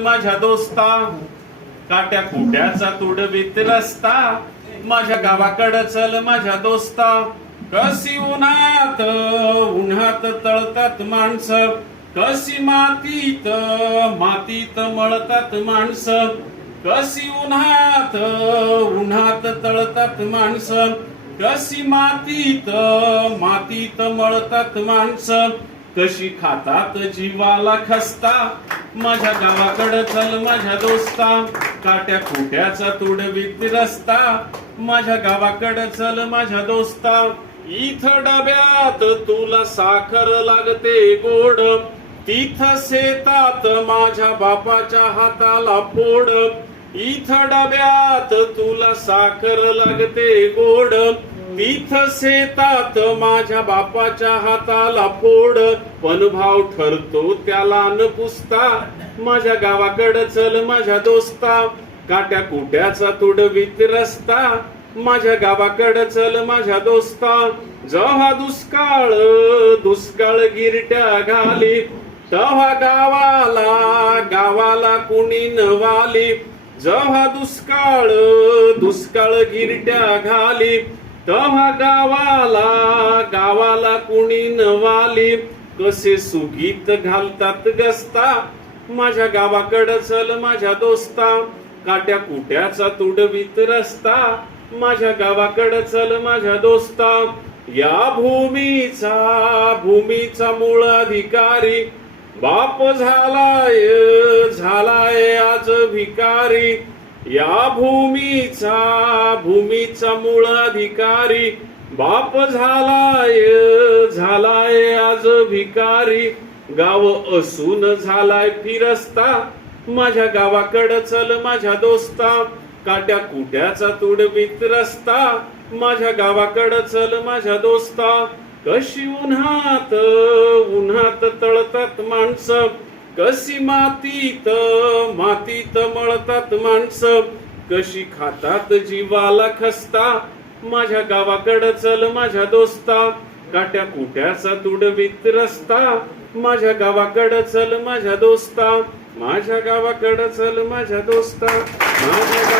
माझ्या दोस्ता. काट्या कुट्याचा तुड रस्ता माझ्या गावाकडं चल माझ्या दोस्ता. कशी उन्हात उन्हात तळतात माणसं. कशी मातीत मातीत मळतात माणसं. कशी उन्हात उन्हात तळतात माणसं. कशी मातीत मातीत मळतात माणसं. कशी खातात जीवाला खसता. माझ्या गावाकडं चल माझ्या दोस्ता. काट्या खोट्याचा तुडवीत रस्ता. माझ्या गावाकडं चल माझ्या दोस्ता. इथं डब्यात तुला साखर लागते गोड. तिथं शेतात माझ्या बापाच्या हाताला फोड इथं डब्यात तुला साखर लागते गोड. तीथ शेतात माझ्या बापाच्या हाताला फोड पण भाव ठरतो त्याला न पुसता. माझ्या गावाकडं चल माझ्या दोस्ता. काट्या कुट्याचा तुडवीत रस्ता. माझ्या गावाकडं चल माझ्या दोस्ता. जेव्हा दुष्काळ दुष्काळ गिरट्या घाली तेव्हा गावाला गावाला कुणी नवाली. जेव्हा दुष्काळ दुष्काळ गिरट्या घाली तव्हा गावाला गावाला कुणी नवाली. कसे सुगीत घालतात गस्ता. माझ्या गावाकडं चल माझ्या दोस्ता. काट्या कुट्याचा तुडवीत रस्ता. माझ्या गावाकडं चल माझ्या दोस्ता. या भूमीचा भूमीचा मूळ अधिकारी. बाप झालाय झालाय आज भिकारी. या भूमीचा भूमीचा मूळ अधिकारी. बाप झालाय झालाय आज भिकारी. गाव असून झालाय फिरस्ता. माझ्या गावाकडं चल माझ्या दोस्ता. काट्या कुट्याचा तुडवीत रस्ता माझ्या गावाकडं चल माझ्या दोस्ता. कशी उन्हात उन्हात तळतात माणसं. कशी मातीत मातीत मळतात माणसं? कशी खातात जीवाला खसता? माझ्या गावाकडं चल माझ्या दोस्ता. काट्या कुट्याचा तुडवीत रस्ता. माझ्या गावाकडं चल माझ्या दोस्ता. माझ्या गावाकडं चल माझ्या दोस्ता. माझ्या